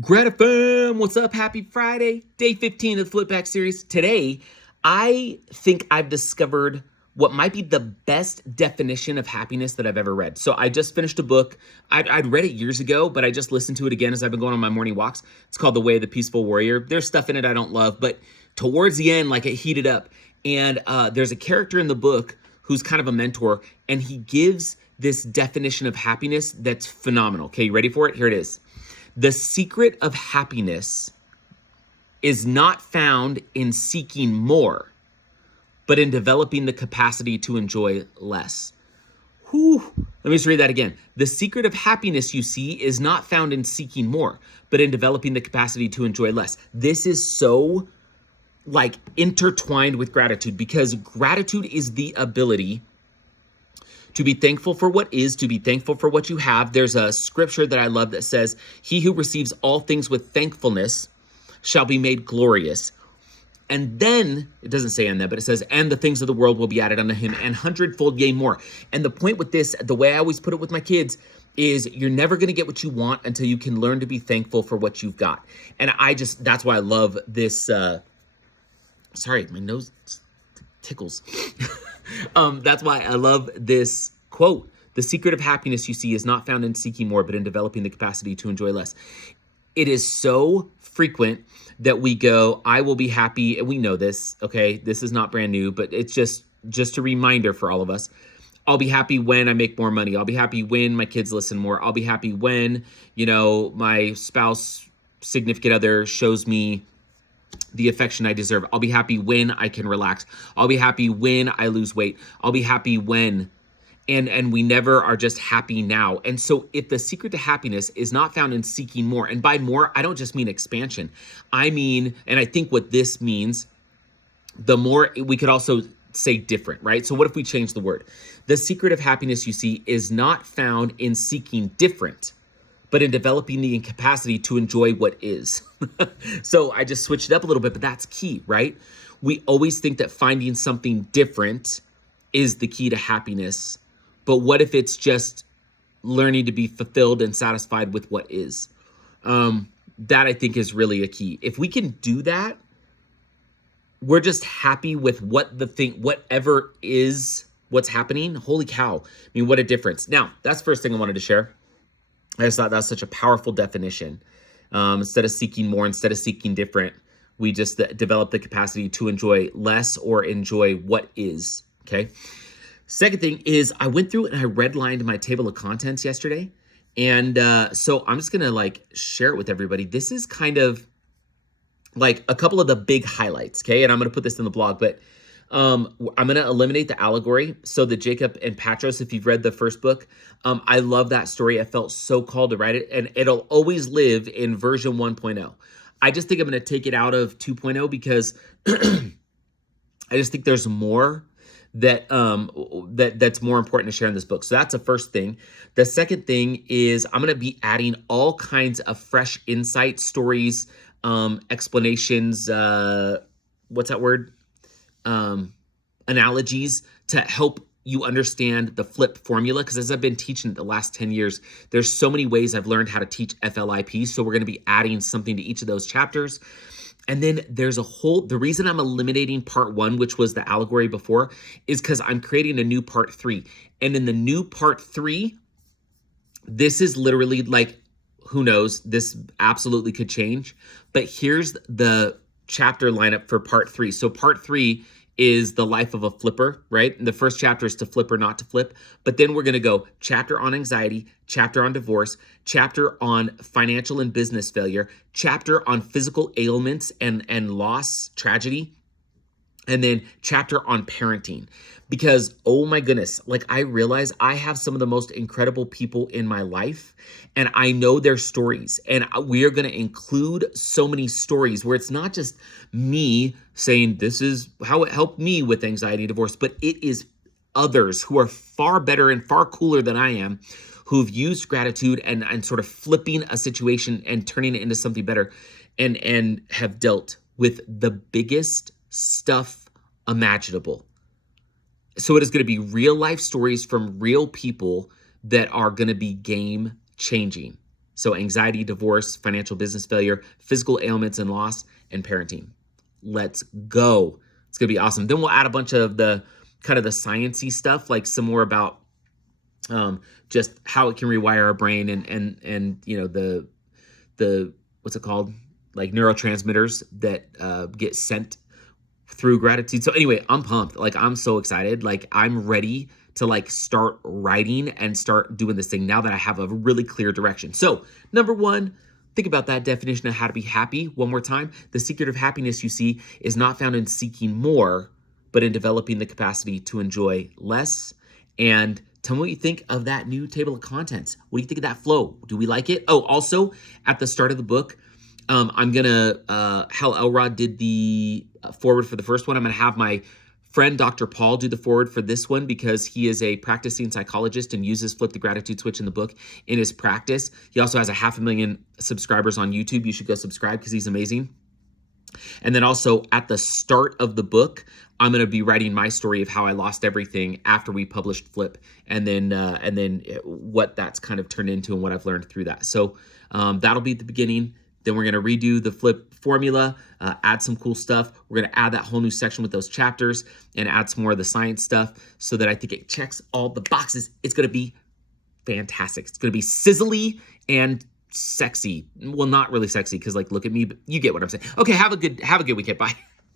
GratiFam, what's up? Happy Friday, day 15 of the Flip Back series. Today, I think I've discovered what might be the best definition of happiness that I've ever read. So I just finished a book. I'd read it years ago, but I just listened to it again as I've been going on my morning walks. It's called The Way of the Peaceful Warrior. There's stuff in it I don't love, but towards the end, like, it heated up. And there's a character in the book who's kind of a mentor, and he gives this definition of happiness that's phenomenal. Okay, you ready for it? Here it is. The secret of happiness is not found in seeking more, but in developing the capacity to enjoy less. Whew. Let me just read that again. The secret of happiness, you see, is not found in seeking more, but in developing the capacity to enjoy less. This is so intertwined with gratitude, because gratitude is the ability to be thankful for what is, to be thankful for what you have. There's a scripture that I love that says, "He who receives all things with thankfulness shall be made glorious." And then, it doesn't say "and" that, but it says, "and the things of the world will be added unto him, and hundredfold, yea, more." And the point with this, the way I always put it with my kids, is you're never going to get what you want until you can learn to be thankful for what you've got. And that's why I love this. Sorry, my nose tickles. That's why I love this quote. The secret of happiness, you see, is not found in seeking more, but in developing the capacity to enjoy less. It is so frequent that we go, "I will be happy." And we know this, okay? This is not brand new, but it's just a reminder for all of us. "I'll be happy when I make more money. I'll be happy when my kids listen more. I'll be happy when, my spouse, significant other shows me the affection I deserve. I'll be happy when I can relax. I'll be happy when I lose weight. I'll be happy when," and we never are just happy now. And so if the secret to happiness is not found in seeking more, and by more, I don't just mean expansion. I mean, and I think what this means, the more, we could also say different, right? So what if we change the word? The secret of happiness, you see, is not found in seeking different, but in developing the capacity to enjoy what is. So I just switched it up a little bit, but that's key, right? We always think that finding something different is the key to happiness. But what if it's just learning to be fulfilled and satisfied with what is? That I think is really a key. If we can do that, we're just happy with whatever is what's happening. Holy cow. I mean, what a difference. Now, that's the first thing I wanted to share. I just thought that was such a powerful definition. Instead of seeking more, instead of seeking different, we just develop the capacity to enjoy less or enjoy what is, okay? Second thing is, I went through and I redlined my table of contents yesterday. And so I'm just going to share it with everybody. This is kind of like a couple of the big highlights, okay? And I'm going to put this in the blog, but I'm going to eliminate the allegory. So the Jacob and Patros, if you've read the first book, I love that story. I felt so called to write it, and it'll always live in version 1.0. I just think I'm going to take it out of 2.0 because I just think there's more that's more important to share in this book. So that's the first thing. The second thing is I'm going to be adding all kinds of fresh insight, stories, explanations, what's that word? Analogies to help you understand the flip formula. Because as I've been teaching it the last 10 years, there's so many ways I've learned how to teach FLIP. So we're going to be adding something to each of those chapters. And then there's the reason I'm eliminating part 1, which was the allegory before, is because I'm creating a new part 3. And in the new part 3, this is literally who knows, this absolutely could change. But here's the chapter lineup for part 3. So part 3 is the life of a flipper, right? And the first chapter is to flip or not to flip. But then we're going to go chapter on anxiety, chapter on divorce, chapter on financial and business failure, chapter on physical ailments and loss, tragedy, and then chapter on parenting. Because, oh my goodness, I realize I have some of the most incredible people in my life, and I know their stories. And we are going to include so many stories where it's not just me saying this is how it helped me with anxiety and divorce, but it is others who are far better and far cooler than I am, who've used gratitude and sort of flipping a situation and turning it into something better, and have dealt with the biggest stuff imaginable. So it is going to be real life stories from real people that are going to be game changing. So anxiety, divorce, financial business failure, physical ailments and loss, and parenting. Let's go. It's going to be awesome. Then we'll add a bunch of the kind of the sciencey stuff, like some more about just how it can rewire our brain and you know, the what's it called? Like neurotransmitters that get sent through gratitude. So anyway, I'm pumped. Like, I'm so excited. Like, I'm ready to like start writing and start doing this thing now that I have a really clear direction. So number one, think about that definition of how to be happy one more time. The secret of happiness, you see, is not found in seeking more, but in developing the capacity to enjoy less. And tell me what you think of that new table of contents. What do you think of that flow? Do we like it? Oh, also at the start of the book, I'm gonna, Hal Elrod did the forward for the first one. I'm gonna have my friend Dr. Paul do the forward for this one because he is a practicing psychologist and uses Flip the Gratitude Switch in the book in his practice. He also has 500,000 subscribers on YouTube. You should go subscribe because he's amazing. And then also at the start of the book, I'm going to be writing my story of how I lost everything after we published Flip, and then what that's kind of turned into and what I've learned through that. So that'll be at the beginning. Then we're going to redo the Flip formula, add some cool stuff. We're going to add that whole new section with those chapters and add some more of the science stuff so that I think it checks all the boxes. It's going to be fantastic. It's going to be sizzly and sexy. Well, not really sexy because, like, look at me, but you get what I'm saying. Okay, have a good weekend. Bye.